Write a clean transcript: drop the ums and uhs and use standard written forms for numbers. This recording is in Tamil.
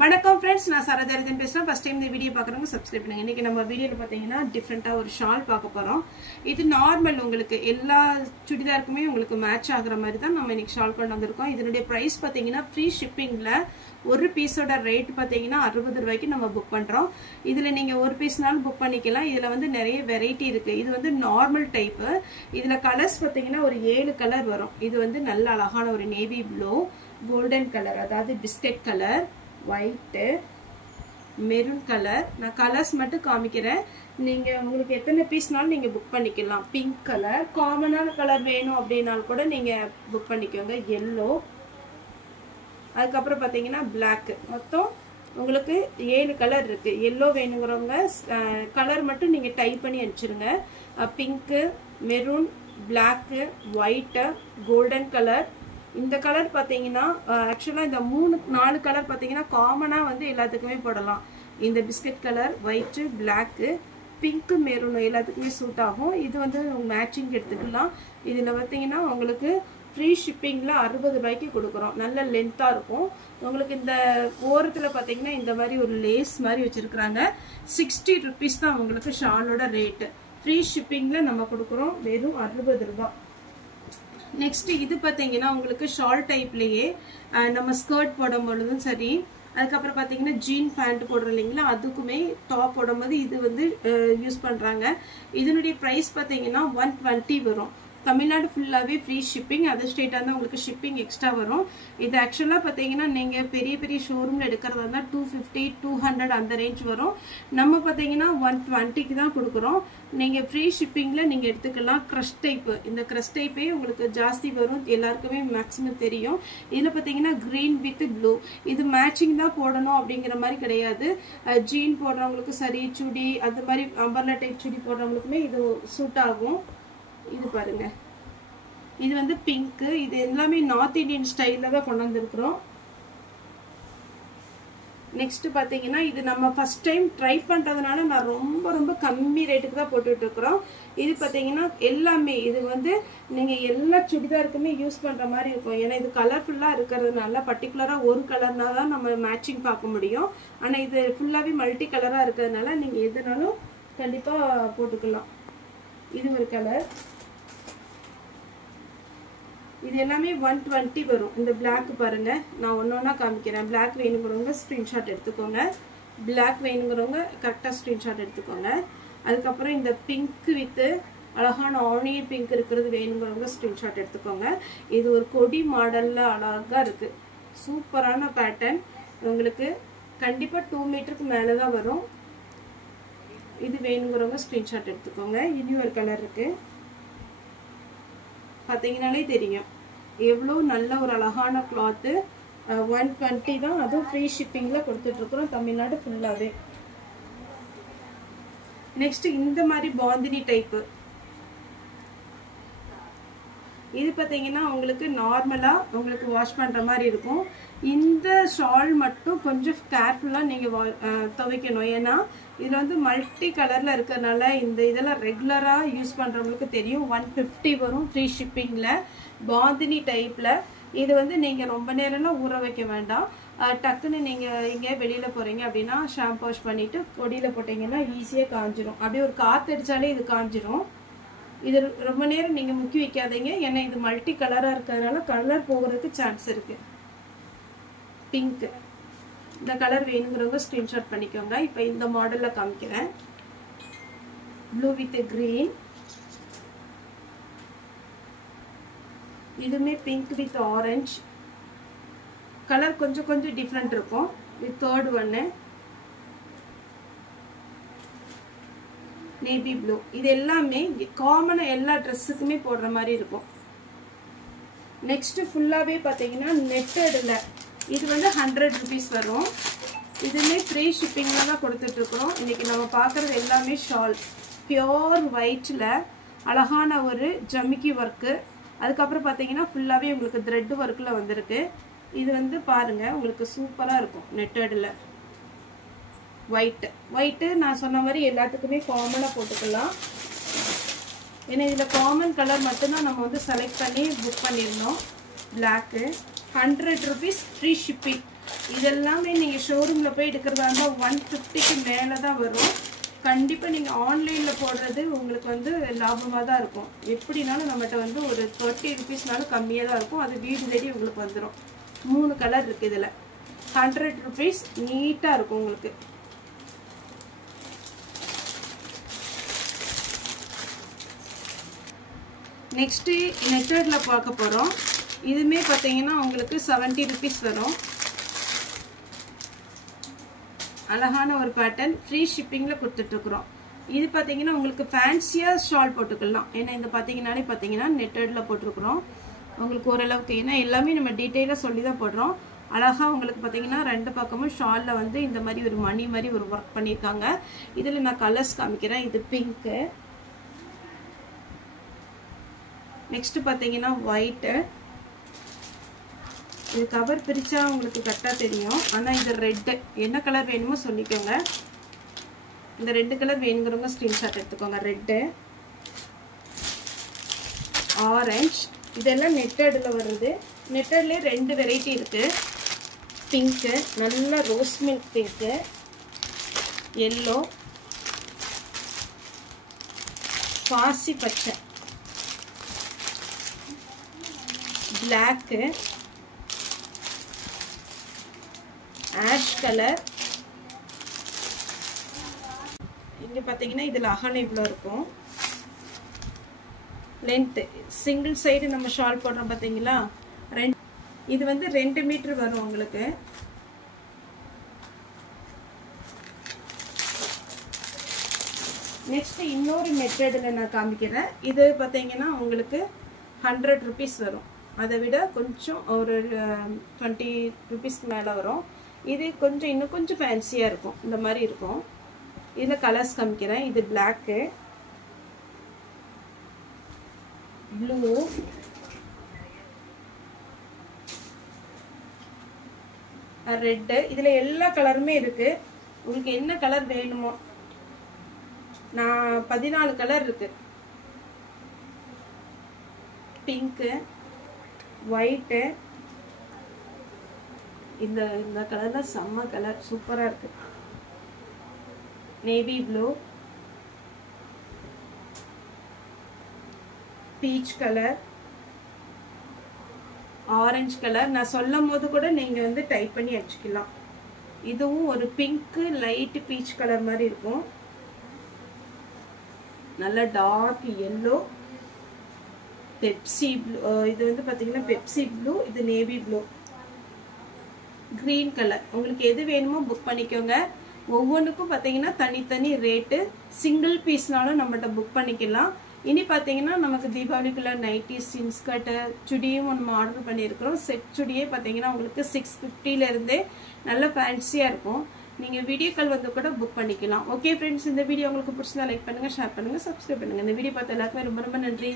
வணக்கம் ஃப்ரெண்ட்ஸ், நான் சரதரிதன் பேசுறேன். ஃபர்ஸ்ட் டைம் இந்த வீடியோ பார்க்குறவங்க சப்ஸ்கிரைப் பண்ணுங்க. இன்னைக்கு நம்ம வீடியோவில் பார்த்தீங்கன்னா டிஃப்ரெண்ட்டாக ஒரு ஷால் பார்க்க போகிறோம். இது நார்மல், உங்களுக்கு எல்லா சுடிதாருக்குமே உங்களுக்கு மேட்ச் ஆகுற மாதிரி தான் நம்ம இன்னைக்கு ஷால் கொண்டு வந்திருக்கோம். இதனுடைய ப்ரைஸ் பார்த்தீங்கன்னா ஃப்ரீ ஷிப்பிங்கில் ஒரு பீஸோட ரேட் பார்த்தீங்கன்னா 60 ரூபாய்க்கு நம்ம புக் பண்ணுறோம். இதில் நீங்கள் ஒரு பீஸ்னாலும் புக் பண்ணிக்கலாம். இதில் வந்து நிறைய வெரைட்டி இருக்குது. இது வந்து நார்மல் டைப்பு. இதில் கலர்ஸ் பார்த்தீங்கன்னா ஒரு 7 கலர் வரும். இது வந்து நல்ல அழகான ஒரு நேவி ப்ளூ, கோல்டன் கலர், அதாவது biscuit colour, white, maroon colour. நான் கலர்ஸ் மட்டும் காமிக்கிறேன். நீங்கள் உங்களுக்கு எத்தனை பீஸ்னாலும் நீங்கள் புக் பண்ணிக்கலாம். பிங்க் கலர், காமனான கலர் வேணும் அப்படின்னாலும் கூட நீங்கள் புக் பண்ணிக்கோங்க. எல்லோ, அதுக்கப்புறம் பார்த்தீங்கன்னா பிளாக். மொத்தம் உங்களுக்கு 7 கலர் இருக்கு. எல்லோ வேணுங்கிறவங்க கலர் மட்டும் நீங்கள் டைப் பண்ணி அனுப்பிச்சிருங்க. Pink, maroon, black, white, golden colour. இந்த கலர் பார்த்தீங்கன்னா ஆக்சுவலாக இந்த 3-4 கலர் பார்த்தீங்கன்னா காமனாக வந்து எல்லாத்துக்குமே போடலாம். இந்த biscuit colour, white, black, pink, maroon எல்லாத்துக்குமே சூட் ஆகும். இது வந்து மேட்சிங் எடுத்துக்கலாம். இதில் பார்த்தீங்கன்னா உங்களுக்கு ஃப்ரீ ஷிப்பிங்கில் 60 ரூபாய்க்கு கொடுக்குறோம். நல்ல லென்த்தாக இருக்கும். உங்களுக்கு இந்த ஓரத்தில் பார்த்தீங்கன்னா இந்த மாதிரி ஒரு லேஸ் மாதிரி வச்சுருக்குறாங்க. 60 ருபீஸ் தான் உங்களுக்கு ஷாலோட ரேட்டு. ஃப்ரீ ஷிப்பிங்கில் நம்ம கொடுக்குறோம், வெறும் 60 ரூபா. நெக்ஸ்ட் இது பார்த்தீங்கன்னா உங்களுக்கு ஷால் டைப்லேயே நம்ம ஸ்கர்ட் போடும் பொழுதும் சரி, அதுக்கப்புறம் பார்த்தீங்கன்னா ஜீன் பேண்ட் போடுறோம் இல்லைங்களா, அதுக்குமே டாப் போடும்போது இது வந்து யூஸ் பண்ணுறாங்க. இதனுடைய ப்ரைஸ் பார்த்தீங்கன்னா 120 வரும். தமிழ்நாடு ஃபுல்லாகவே ஃப்ரீ ஷிப்பிங். அதர் ஸ்டேட்டாக இருந்தால் உங்களுக்கு ஷிப்பிங் எக்ஸ்ட்ரா வரும். இது ஆக்சுவலாக பார்த்தீங்கன்னா நீங்கள் பெரிய பெரிய ஷோரூமில் எடுக்கிறதா இருந்தால் 250, 200 அந்த ரேஞ்ச் வரும். நம்ம பார்த்தீங்கன்னா 120க்கு தான் கொடுக்குறோம். நீங்கள் ஃப்ரீ ஷிப்பிங்கில் நீங்கள் எடுத்துக்கலாம். க்ரஷ் டைப்பு, இந்த க்ரஷ் டைப்பே உங்களுக்கு ஜாஸ்தி வரும். எல்லாருக்குமே மேக்ஸிமம் தெரியும். இதில் பார்த்தீங்கன்னா க்ரீன் வித் ப்ளூ. இது மேட்சிங் தான் போடணும் அப்படிங்கிற மாதிரி கிடையாது. ஜீன் போடுறவங்களுக்கு சரி, சுடி அந்த மாதிரி அம்பர்லா டைப் சுடி போடுறவங்களுக்குமே இது சூட் ஆகும். இது பாருங்க, இது வந்து பிங்க்கு. இது எல்லாமே நார்த் இந்தியன் ஸ்டைலில் தான் கொண்டு வந்திருக்கிறோம். நெக்ஸ்ட் பார்த்தீங்கன்னா இது நம்ம ஃபர்ஸ்ட் டைம் ட்ரை பண்ணுறதுனால நான் ரொம்ப கம்மி ரேட்டுக்கு தான் போட்டுட்டு இருக்கிறோம். இது பார்த்தீங்கன்னா எல்லாமே இது வந்து நீங்கள் எல்லா சுடிதாருக்குமே யூஸ் பண்ணுற மாதிரி இருக்கும். ஏன்னா இது கலர்ஃபுல்லாக இருக்கிறதுனால பர்டிகுலராக ஒரு கலர்னா தான் நம்ம மேட்சிங் பார்க்க முடியும். ஆனால் இது ஃபுல்லாகவே மல்டி கலராக இருக்கிறதுனால நீங்கள் எதுனாலும் கண்டிப்பாக போட்டுக்கலாம். இது ஒரு கலர். இது எல்லாமே 120 வரும். இந்த பிளாக் பாருங்க, நான் ஒன்னொன்னா காமிக்கிறேன். பிளாக் வேணுங்கிறவங்க ஸ்கிரீன்ஷாட் எடுத்துக்கோங்க. பிளாக் வேணுங்கிறவங்க கரெக்டாக ஸ்கிரீன்ஷாட் எடுத்துக்கோங்க. அதுக்கப்புறம் இந்த பிங்க் வித்து அழகான ஆனியன் பிங்க் இருக்கிறது வேணுங்கிறவங்க ஸ்கிரீன்ஷாட் எடுத்துக்கோங்க. இது ஒரு கொடி மாடல்ல அழகா இருக்கு. சூப்பரான பேட்டர்ன். உங்களுக்கு கண்டிப்பா 2 மீட்டருக்கு மேலே தான் வரும். இது வேணுங்கிறவங்க ஸ்கிரீன்ஷாட் எடுத்துக்கோங்க. இனி ஒரு கலர் இருக்கு, பார்த்தீங்கன்னாலே தெரியும் எவ்வளோ நல்ல ஒரு அழகான கிளாத்து. 120 தான், அதுவும் ஃப்ரீ ஷிப்பிங்கில் கொடுத்துட்ருக்குறோம் தமிழ்நாடு ஃபுல்லாகவே. நெக்ஸ்ட் இந்த மாதிரி பாந்தினி டைப்பு. இது பார்த்தீங்கன்னா உங்களுக்கு நார்மலாக உங்களுக்கு வாஷ் பண்ணுற மாதிரி இருக்கும். இந்த ஷால் மட்டும் கொஞ்சம் கேர்ஃபுல்லாக நீங்கள் துவைக்கணும். ஏன்னா இதில் வந்து மல்டி கலரில் இருக்கிறதுனால இந்த இதெல்லாம் ரெகுலராக யூஸ் பண்ணுறவங்களுக்கு தெரியும். 150 வரும் ஃப்ரீ ஷிப்பிங்கில். பாந்தினி டைப்பில் இது வந்து நீங்கள் ரொம்ப நேரம்லாம் ஊற வைக்க வேண்டாம். டக்குன்னு நீங்கள் இங்கே வெளியில் போகிறீங்க அப்படின்னா ஷாம்பு வாஷ் பண்ணிவிட்டு கொடியில் போட்டிங்கன்னா ஈஸியாக காஞ்சிரும். அப்படியே ஒரு காற்றடிச்சாலே இது காஞ்சிரும். இது ரொம்ப நேரம் நீங்கள் முக்கி வைக்காதீங்க. ஏன்னா இது மல்டி கலராக இருக்கிறதுனால கலர் போகிறதுக்கு சான்ஸ் இருக்குது. பிங்க், இந்த கலர் வேணுங்கிறவங்க ஸ்கிரீன்ஷாட் பண்ணிக்கோங்க. இப்போ இந்த மாடலில் காமிக்கிறேன். ப்ளூ வித் கிரீன், இதுவுமே பிங்க் வித் ஆரஞ்ச் கலர். கொஞ்சம் டிஃப்ரெண்ட் இருக்கும். இது தேர்ட் ஒன்று நேவி ப்ளூ. இது எல்லாமே காமனாக எல்லா ட்ரெஸ்ஸுக்குமே போடுற மாதிரி இருக்கும். நெக்ஸ்ட் ஃபுல்லாகவே பார்த்தீங்கன்னா நெட்டடில் இது வந்து 100 ருபீஸ் வரும். இதுவுமே ஃப்ரீ ஷிப்பிங்கில் தான் கொடுத்துட்ருக்குறோம். இன்றைக்கி நம்ம பார்க்குறது எல்லாமே ஷால், பியோர் ஒயிட்டில் அழகான ஒரு ஜமிக்கி ஒர்க்கு. அதுக்கப்புறம் பார்த்தீங்கன்னா ஃபுல்லாகவே உங்களுக்கு த்ரெட் ஒர்க்கில் வந்திருக்கு. இது வந்து பாருங்கள் உங்களுக்கு சூப்பராக இருக்கும். நெட்டடில் ஒயிட்டு நான் சொன்ன மாதிரி எல்லாத்துக்குமே காமனாக போட்டுக்கலாம். ஏன்னா இதில் காமன் கலர் மட்டும்தான் நம்ம வந்து செலக்ட் பண்ணி புக் பண்ணியிருந்தோம். Black 100 rupees free shipping. இதெல்லாமே நீங்கள் ஷோரூமில் போய் எடுக்கிறதா இருந்தால் 150க்கு மேலே தான் வரும். கண்டிப்பாக நீங்கள் ஆன்லைனில் போடுறது உங்களுக்கு வந்து லாபமாக தான் இருக்கும். எப்படினாலும் நம்மகிட்ட வந்து ஒரு 30 ருபீஸ்னாலும் கம்மியாக தான் இருக்கும். அது வீடு தேடி உங்களுக்கு வந்துடும். 3 கலர் இருக்குது இதில். 100 ருபீஸ் நீட்டாக இருக்கும் உங்களுக்கு. நெக்ஸ்ட்டு நெட்டடில் பார்க்க போகிறோம். இதுவுமே பார்த்தீங்கன்னா உங்களுக்கு 70 ருபீஸ் வரும். அழகான ஒரு பேட்டர்ன், ஃப்ரீ ஷிப்பிங்கில் கொடுத்துட்ருக்குறோம். இது பார்த்தீங்கன்னா உங்களுக்கு ஃபேன்சியாக ஷால் போட்டுக்கலாம். ஏன்னா இந்த பார்த்தீங்கன்னாலே பார்த்தீங்கன்னா நெட்டடில் போட்டிருக்குறோம். உங்களுக்கு ஓரளவுக்கு, ஏன்னா எல்லாமே நம்ம டீட்டெயிலாக சொல்லி தான் போடுறோம். அழகாக உங்களுக்கு பார்த்தீங்கன்னா 2 பக்கமும் ஷாலில் வந்து இந்த மாதிரி ஒரு மணி மாதிரி ஒரு ஒர்க் பண்ணியிருக்காங்க. இதில் நான் கலர்ஸ் காமிக்கிறேன். இது பிங்க்கு, நெக்ஸ்ட் பார்த்தீங்கன்னா ஒயிட்டு. இது கவர் பிரிச்சா உங்களுக்கு கரெக்டாக தெரியும். ஆனால் இது ரெட்டு. என்ன கலர் வேணுமோ சொல்லிக்கோங்க. இந்த 2 கலர் வேணுங்கிறவங்க ஸ்க்ரீன்ஷாட் எடுத்துக்கோங்க. Red, orange. இதெல்லாம் நெட்டடில் வருது. நெட்டட்லேயே 2 வெரைட்டி இருக்குது. பிங்க்கு, நல்ல ரோஸ் மில்க் பிங்க்கு, எல்லோ, பாசி பச்சை, பிளாக்கு, ஆஷ் கலர். இங்கே பார்த்தீங்கன்னா இதில் அகலம் இவ்வளோ இருக்கும். லென்த்து சிங்கிள் சைடு நம்ம ஷால் போடுறோம் பார்த்தீங்களா, இது வந்து 2 மீட்டர் வரும் உங்களுக்கு. நெக்ஸ்ட் இன்னொரு மெத்தடில் நான் காமிக்கிறேன். இது பார்த்தீங்கன்னா உங்களுக்கு 100 ருபீஸ் வரும். அதை விட கொஞ்சம் ஒரு 20 ருபீஸ்க்கு மேலே வரும். இது கொஞ்சம் இன்னும் கொஞ்சம் ஃபேன்சியாக இருக்கும். இந்த மாதிரி இருக்கும். இதில் கலர்ஸ் காமிக்கிறேன். இது பிளாக்கு, ப்ளூ, ரெட்டு. இதில் எல்லா கலருமே இருக்குது. உங்களுக்கு என்ன கலர் வேணுமோ. நான் 14 கலர் இருக்கு. பிங்க்கு, ஒயிட்டு, இந்த கலர்லாம் செம்ம கலர், சூப்பராக இருக்கு. Navy blue, peach colour, orange colour. நான் சொல்லும் போது கூட நீங்கள் வந்து டைப் பண்ணி அடிச்சுக்கலாம். இதுவும் ஒரு பிங்க்கு லைட் பீச் கலர் மாதிரி இருக்கும். நல்ல டார்க் எல்லோ, பெப்சி ப்ளூ. இது வந்து பார்த்தீங்கன்னா பெப்சி ப்ளூ, இது நேவி ப்ளூ, கிரீன் கலர். உங்களுக்கு எது வேணுமோ புக் பண்ணிக்கோங்க. ஒவ்வொன்றுக்கும் பார்த்தீங்கன்னா தனித்தனி ரேட்டு. சிங்கிள் பீஸ்னாலும் நம்மகிட்ட புக் பண்ணிக்கலாம். இனி பார்த்தீங்கன்னா நமக்கு தீபாவளிக்குள்ள நைட்டி, இன்ஸ்கர்ட்டு, சுடியும் நம்ம ஆர்டர் பண்ணியிருக்கிறோம். செட் சுடியே பார்த்தீங்கன்னா உங்களுக்கு 650லேருந்தே நல்ல ஃபேன்சியாக இருக்கும். நீங்கள் வீடியோ கால் வந்து கூட புக் பண்ணிக்கலாம். ஓகே ஃப்ரெண்ட்ஸ், இந்த வீடியோ உங்களுக்கு பிடிச்சதா லைக் பண்ணுங்கள், ஷேர் பண்ணுங்கள், சப்ஸ்கிரைப் பண்ணுங்கள். இந்த வீடியோ பார்த்த எல்லாருக்குமே ரொம்ப ரொம்ப நன்றி.